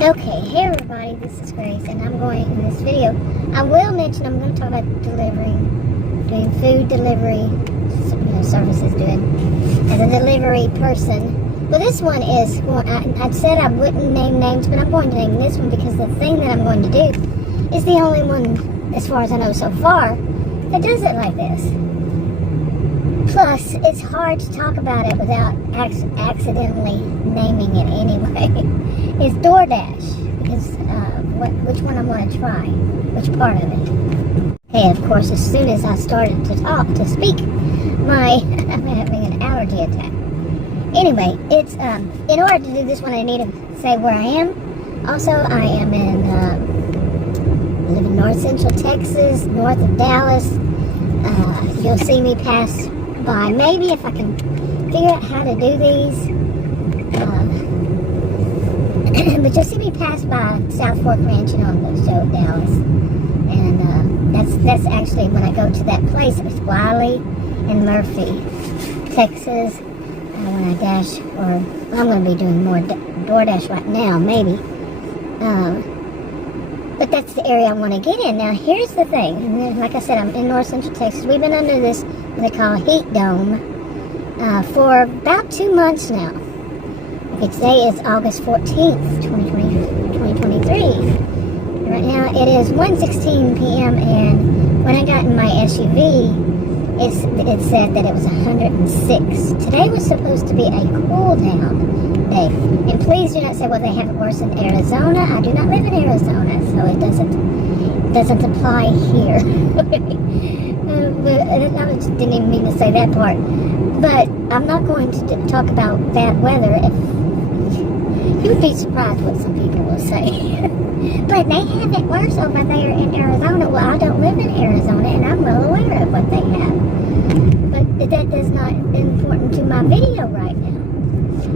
Okay, hey everybody, this is Grace, and in this video, I will mention I'm going to talk about doing food delivery, services, as a delivery person. But this one is, I said I wouldn't name names, but I'm going to name this one because the thing that I'm going to do is the only one, as far as I know so far, that does it like this. Plus, it's hard to talk about it without accidentally naming it anyway. It's Doordash, because which one I'm going to try, which part of it. Hey, of course, as soon as I started to speak, I'm having an allergy attack. Anyway, it's in order to do this one, I need to say where I am. Also, I am live in North Central Texas, north of Dallas. You'll see me pass by, maybe if I can figure out how to do these. But you'll see me pass by South Fork Ranch, on the show Dallas, and that's actually when I go to that place. It's Wiley and Murphy, Texas. When I dash, I'm going to be doing more DoorDash right now, maybe. But that's the area I want to get in. Now, here's the thing. Like I said, I'm in North Central Texas. We've been under this, what they call a heat dome, for about 2 months now. Okay, today is August 14th, 2023. Right now, it is 1:16 p.m. And when I got in my SUV, it said that it was 106. Today was supposed to be a cool down day. And please do not say, well, they have it worse in Arizona. I do not live in Arizona, so it doesn't apply here. But I just didn't even mean to say that part. But I'm not going to talk about bad weather. You would be surprised what some people will say. But they have it worse over there in Arizona. Well, I don't live in Arizona, and I'm well aware of what they have. But that is not important to my video right now.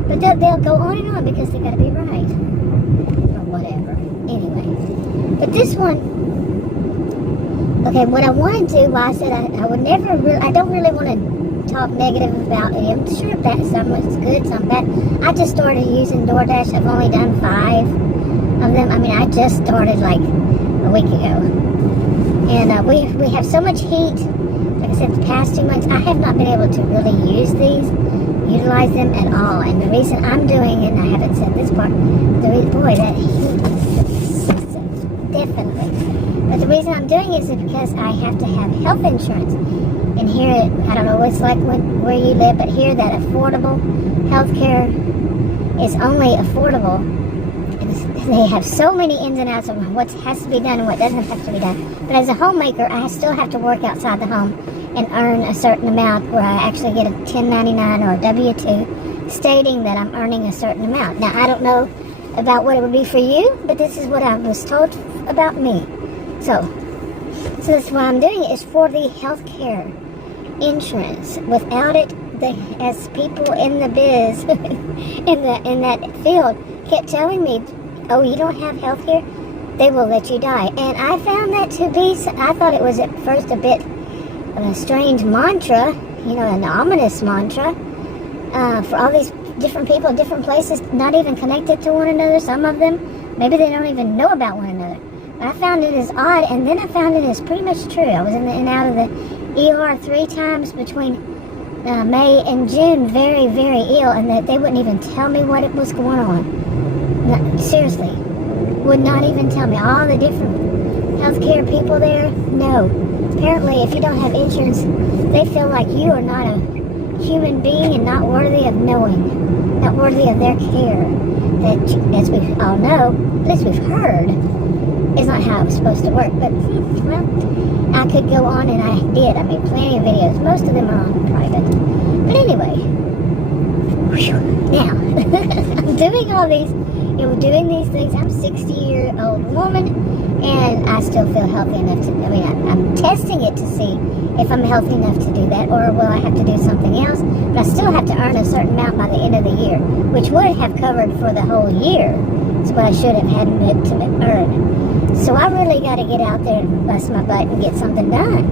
But they'll go on and on because they got to be right. Or whatever. Anyway. But this one, okay, what I want to do, well, I said I would never really, I don't really want to talk negative about it. I'm sure that some is good, some bad. I just started using DoorDash. I've only done 5 of them. I mean, I just started like a week ago. And we have so much heat. Like I said, the past 2 months, I have not been able to really utilize them at all. And the reason I'm doing it, and I haven't said this part, boy, that heat is excessive, definitely. But the reason I'm doing it is because I have to have health insurance. And here, I don't know what it's like where you live, but here that affordable health care is only affordable. They have so many ins and outs of what has to be done and what doesn't have to be done. But as a homemaker, I still have to work outside the home and earn a certain amount where I actually get a 1099 or a W-2 stating that I'm earning a certain amount. Now, I don't know about what it would be for you, but this is what I was told about me. So that's what I'm doing is for the health care insurance. Without it, as people in the biz, in that field, kept telling me, oh, you don't have health care, they will let you die. And I found that to be, I thought it was at first a bit of a strange mantra, an ominous mantra, for all these different people, different places, not even connected to one another. Some of them, maybe they don't even know about one another. But I found it as odd, and then I found it as pretty much true. I was in and out of the ER 3 times between May and June, very, very ill, and that they wouldn't even tell me what was going on. No, seriously, would not even tell me. All the different healthcare people there, no. Apparently, if you don't have insurance, they feel like you are not a human being and not worthy of knowing, not worthy of their care. That, as we all know, at least we've heard, is not how it was supposed to work. But, well, I could go on, and I did. I made plenty of videos. Most of them are on private. But anyway, now, I'm doing all these, doing these things. I'm a 60-year-old woman, and I still feel healthy enough to, I'm testing it to see if I'm healthy enough to do that, or will I have to do something else. But I still have to earn a certain amount by the end of the year, which would have covered for the whole year. That's what I should have had to earn. So I really got to get out there and bust my butt and get something done.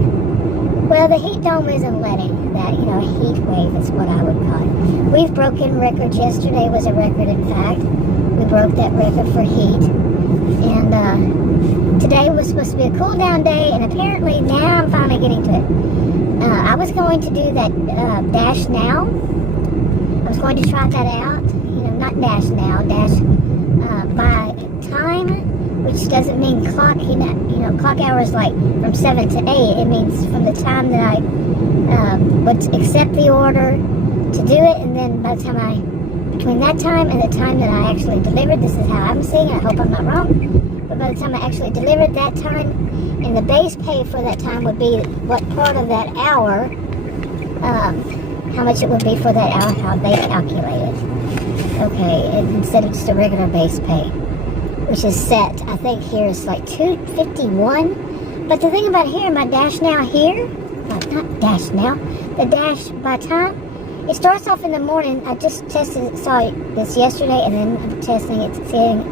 Well, the heat dome isn't letting that, a heat wave is what I would call it. We've broken records. Yesterday was a record, in fact. We broke that record for heat. And today was supposed to be a cool down day, and apparently now I'm finally getting to it. I was going to do that Dash Now. I was going to try that out. Not Dash Now, Dash by time, which doesn't mean clock. Clock hours like from 7 to 8. It means from the time that I would accept the order to do it, and then by the time between that time and the time that I actually delivered, this is how I'm seeing it. I hope I'm not wrong. But by the time I actually delivered that time, and the base pay for that time would be what part of that hour, how much it would be for that hour, how they calculate it. Okay, instead of just a regular base pay, which is set, I think here is like $2.51. But the thing about here, my Dash Now here, not Dash Now, the Dash by time, it starts off in the morning. I just saw this yesterday, and then I'm testing it,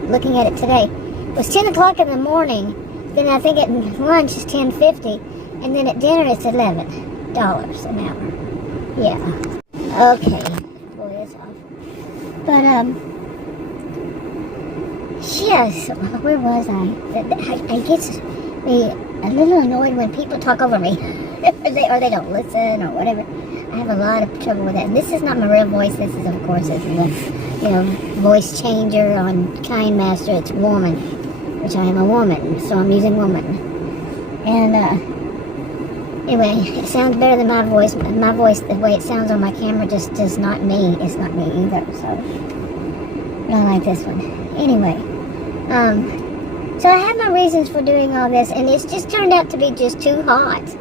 looking at it today. It was 10 o'clock in the morning. Then I think at lunch is 10:50, and then at dinner it's $11 an hour. Yeah. Okay. Pull this off. But yes. Where was I get me a little annoyed when people talk over me, or they don't listen, or whatever. I have a lot of trouble with that. And this is not my real voice. This is, of course, this is a voice changer on KineMaster. It's woman, which I am a woman, so I'm using woman. And anyway, it sounds better than my voice. My voice, the way it sounds on my camera, just is not me. It's not me either. So I don't like this one. Anyway, so I have my reasons for doing all this, and it's just turned out to be just too hot.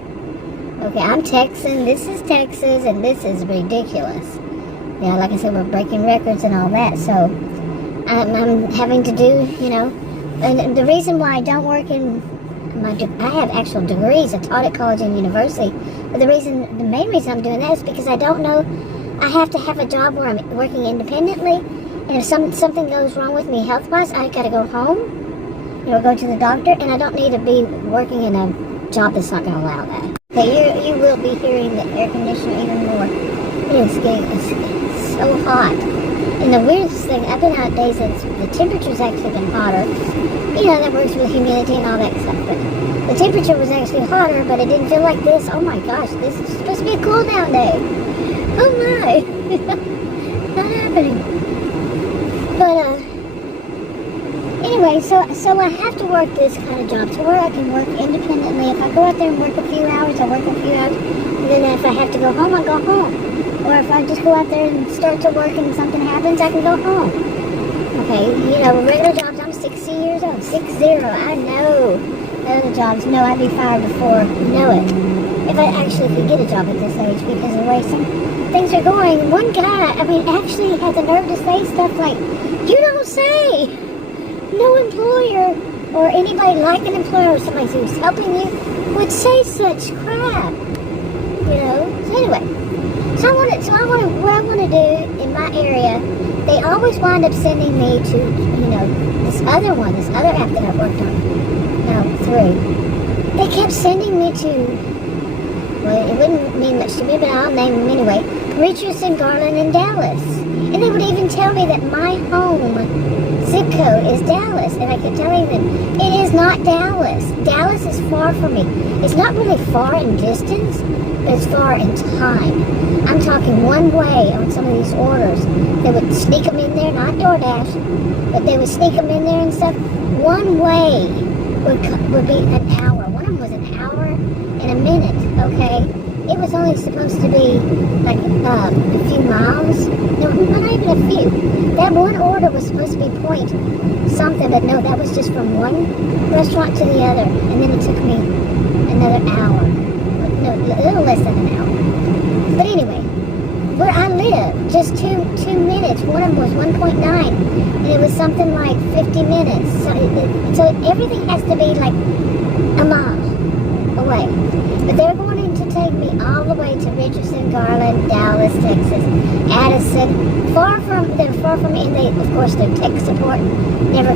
Okay, I'm Texan, this is Texas, and this is ridiculous. Yeah, like I said, we're breaking records and all that, so I'm having to do, and the reason why I don't work in I have actual degrees. I taught at college and university, but the main reason I'm doing that is because I don't know, I have to have a job where I'm working independently, and if something goes wrong with me health-wise, I gotta go home, go to the doctor, and I don't need to be working in a job that's not going to allow that. Okay, you will be hearing the air conditioner even more. It's so hot. And the weirdest thing, I've been out days that the temperature's actually been hotter. That works with humidity and all that stuff. But the temperature was actually hotter, but it didn't feel like this. Oh my gosh, this is supposed to be a cool down day. Oh my. Not happening. But, anyway, so I have to work this kind of job to where I can work independently. If I go out there and work a few hours, I work a few hours. And then if I have to go home, I go home. Or if I just go out there and start to work and something happens, I can go home. Okay, regular jobs, I'm 60 years old. 60, I know. Other jobs, no, I'd be fired before. Know it. If I actually could get a job at this age, because the way some things are going. One guy, actually had the nerve to say stuff like, "You don't say." No employer or anybody like an employer or somebody who's helping you would say such crap, So anyway, what I want to do in my area, they always wind up sending me to, this other app that I worked on, through. They kept sending me to, well, it wouldn't mean much to me, but I'll name them anyway, Richardson, Garland, and Dallas. And they would even tell me that my home zip code is Dallas, and I kept telling them, it is not Dallas. Dallas is far from me. It's not really far in distance, but it's far in time. I'm talking one way on some of these orders. They would sneak them in there, not Doordash, but they would sneak them in there and stuff. One way would be an hour. One of them was an hour and a minute, okay? It was only supposed to be like a few miles. No, not even a few. That one order was supposed to be point something, but no, that was just from one restaurant to the other. And then it took me another hour. No, a little less than an hour. But anyway, where I live, just two minutes. One of them was 1.9, and it was something like 50 minutes. So everything has to be like a mile away. But they're going to take me all the way to Richardson, Garland, Dallas, Texas, Addison. They're far far from me, and they, of course, their tech support never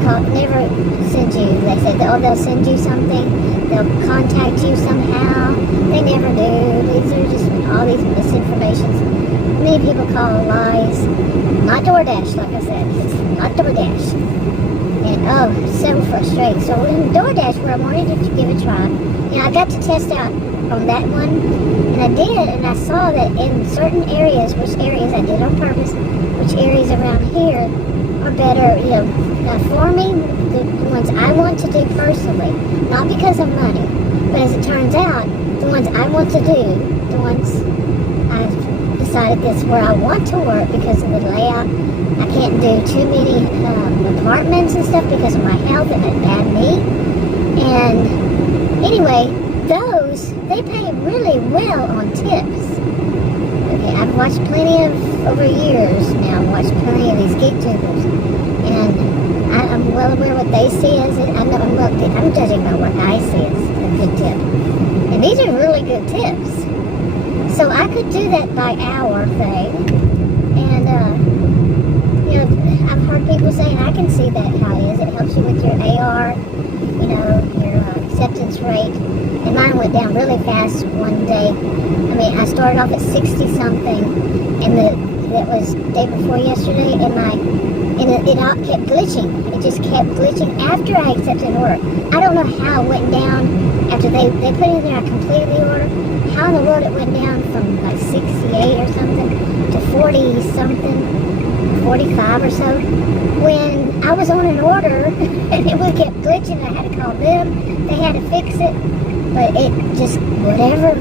send you. They say, oh, they'll send you something, they'll contact you somehow. They never do. These are just all these misinformations. Many people call lies. Not Doordash, like I said. It's not Doordash. And oh, so frustrating. So in Doordash, where I wanted to give a try, I got to test out on that one, and I did, and I saw that in certain areas, which areas I did on purpose, which areas around here are better, for me, the ones I want to do personally, not because of money, but as it turns out, the ones I want to do, the ones I've decided this is where I want to work because of the layout. I can't do too many apartments and stuff because of my health and a bad knee. And anyway, those, they pay really well on tips. Okay, I've watched plenty of, over years now, I've watched plenty of these geek tubers. And I'm well aware what they see as it. I'm judging by what I see as a good tip. And these are really good tips. So I could do that by hour thing. And, I've heard people saying, I can see that how it is. It helps you with your AR, your acceptance rate. And mine went down really fast one day. I started off at 60-something, and that was the day before yesterday, and it all kept glitching. It just kept glitching after I accepted an order. I don't know how it went down after they put in there I completed the order. How in the world it went down from like 68 or something to 40-something, 45 or so, when I was on an order and it kept glitching. I had to call them. They had to fix it, but it just, whatever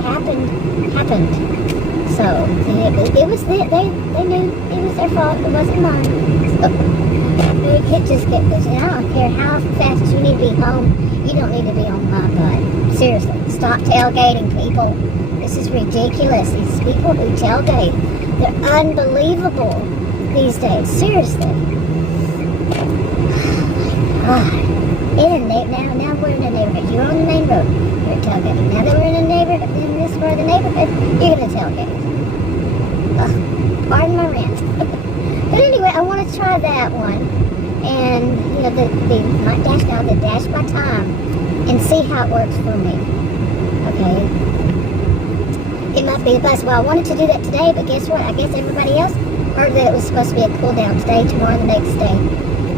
happened. So it was they knew it was their fault. It wasn't mine. So it just kept glitching. I don't care how fast you need to be home. You don't need to be on my butt. Seriously, stop tailgating, people. This is ridiculous. These people who tailgate, they're unbelievable these days. Seriously. Now we're in the neighborhood. You're on the main road. You're tailgating. Now that we're in the neighborhood, in this part of the neighborhood, you're going to tailgate. Pardon my rant. But anyway, I want to try that one. And, my dash now, the dash by time, and see how it works for me. Okay? It might be a bust. Well, I wanted to do that today, but guess what? I guess everybody else heard that it was supposed to be a cool down today, tomorrow, the next day.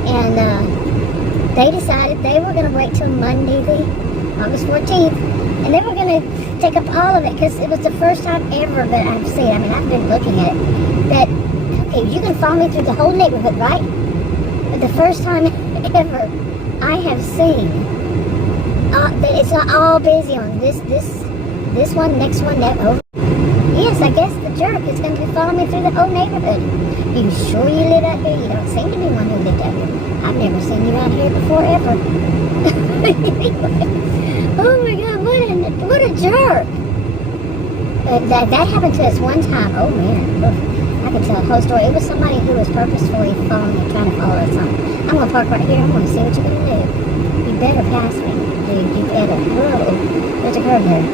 And, they decided they were going to wait till Monday, the August 14th, and they were going to take up all of it, because it was the first time ever that I've seen, I've been looking at it, that, okay, you can follow me through the whole neighborhood, right? But the first time ever I have seen that it's not all busy on this one, next one, that over. Yes, I guess the jerk is going to be following me through the whole neighborhood. You sure you live out here? You don't seem to be one who lived out here. I've never seen you out here before, ever. Oh my God, what a jerk. That happened to us one time. Oh man, I could tell a whole story. It was somebody who was purposefully following me, trying to follow us on. I'm going to park right here. I'm going to see what you're going to do. You better pass me, dude. You better. Whoa, there's a curve there.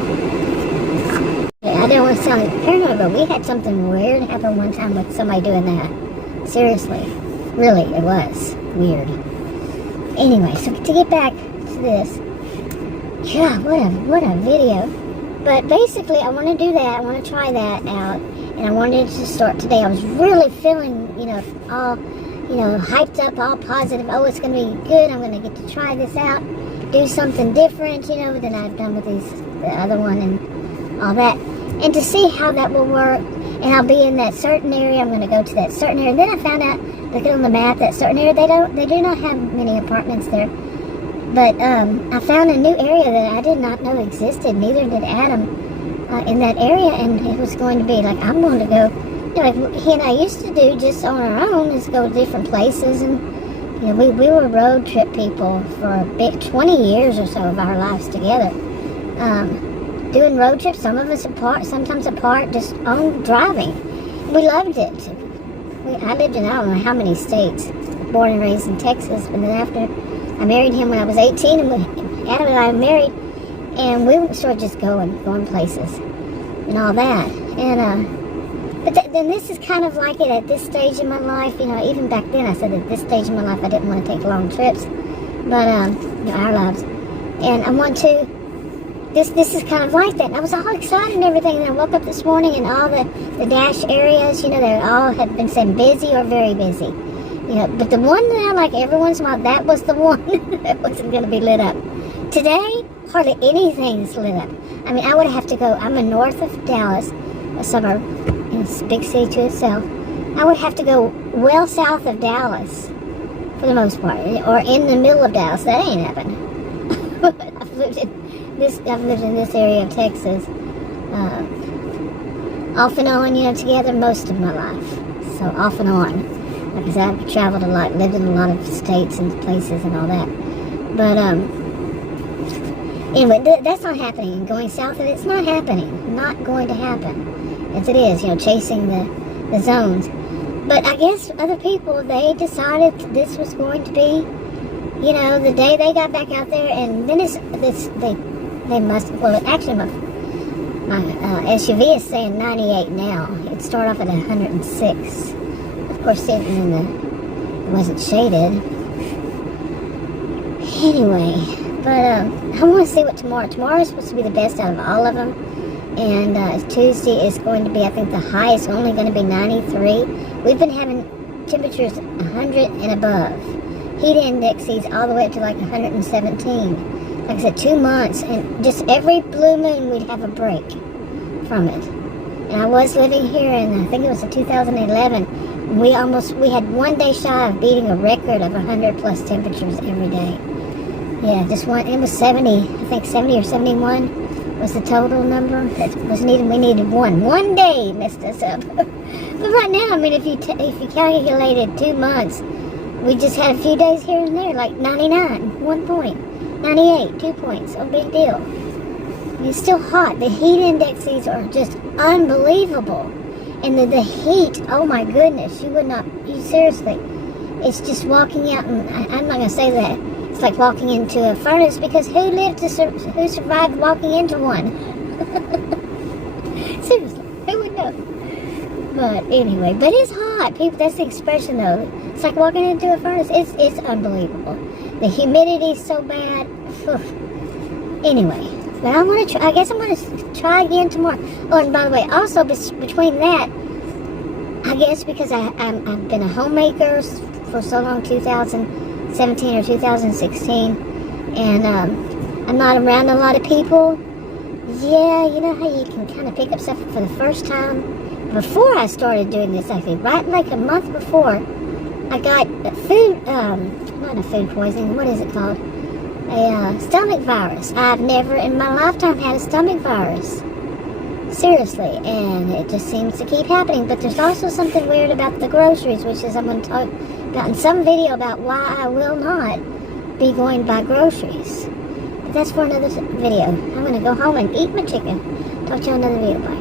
I don't want to sound paranoid, but we had something weird happen one time with somebody doing that. Seriously. Really, it was weird. Anyway, so to get back to this. Yeah, what a video. But basically, I want to do that. I want to try that out. And I wanted to start today. I was really feeling, all, hyped up, all positive. Oh, it's going to be good. I'm going to get to try this out. Do something different, than I've done with the other one and all that. And to see how that will work. And I'll be in that certain area. I'm going to go to that certain area. And then I found out, looking on the map, that certain area, they do not have many apartments there. But I found a new area that I did not know existed. Neither did Adam in that area. And it was going to be like, I'm going to go, like he and I used to do just on our own, is go to different places. And, we were road trip people for a bit, 20 years or so of our lives together. Doing road trips, some of us apart, sometimes apart, just on driving. We loved it. I lived in I don't know how many states, born and raised in Texas, but then after I married him when I was 18, and Adam and I were married, and we started just going places and all that. And But then this is kind of like it at this stage in my life. You know, even back then I said at this stage in my life I didn't want to take long trips. But, you know, our lives. And I want to, this is kind of like that. And I was all excited and everything. And I woke up this morning and all the dash areas, you know, they all had been saying busy or very busy. You know, but the one now, like every once in a while, that was the one that wasn't going to be lit up. Today, hardly anything's lit up. I mean, I would have to go, I'm in north of Dallas, a suburb, and it's a big city to itself. I would have to go well south of Dallas, for the most part, or in the middle of Dallas. That ain't happening. I've lived in this area of Texas, off and on, you know, together most of my life. So off and on. Like I said, I've traveled a lot, lived in a lot of states and places and all that. But, anyway, that's not happening. Going south of it's not happening. Not going to happen. As it is, you know, chasing the zones. But I guess other people, they decided this was going to be, you know, the day they got back out there. And then they must, well, actually, my SUV is saying 98 now. It started off at 106. Of course, sitting in it wasn't shaded. Anyway, but I want to see what tomorrow is supposed to be the best out of all of them. And Tuesday is going to be, I think the high is only going to be 93. We've been having temperatures 100 and above. Heat indexes all the way up to like 117. Like I said, 2 months, and just every blue moon we'd have a break from it. And I was living here in, I think it was in 2011. We had 1 day shy of beating a record of 100 plus temperatures every day. Yeah, just one, it was 70, I think 70 or 71 was the total number. That was needed, we needed one. 1 day messed us up. But right now, I mean, if you calculated 2 months, we just had a few days here and there, like 99, 1 point, 98, 2 points, no big deal. I mean, it's still hot. The heat indexes are just unbelievable. And the heat, oh my goodness, seriously, it's just walking out, and I'm not going to say that, it's like walking into a furnace, because who survived walking into one? Seriously, who would know? But anyway, but it's hot, people, that's the expression though. It's like walking into a furnace, it's unbelievable. The humidity's so bad. Anyway. But I guess I'm going to try again tomorrow. Oh, and by the way, also between that, I guess because I've been a homemaker for so long, 2017 or 2016, and I'm not around a lot of people. Yeah, you know how you can kind of pick up stuff for the first time? Before I started doing this, actually, right like a month before, I got not a food poisoning, what is it called? A stomach virus. I've never in my lifetime had a stomach virus. Seriously, and it just seems to keep happening. But there's also something weird about the groceries, which is I'm going to talk about in some video about why I will not be going to buy groceries. But that's for another video. I'm going to go home and eat my chicken. Talk to you in another video. Bye.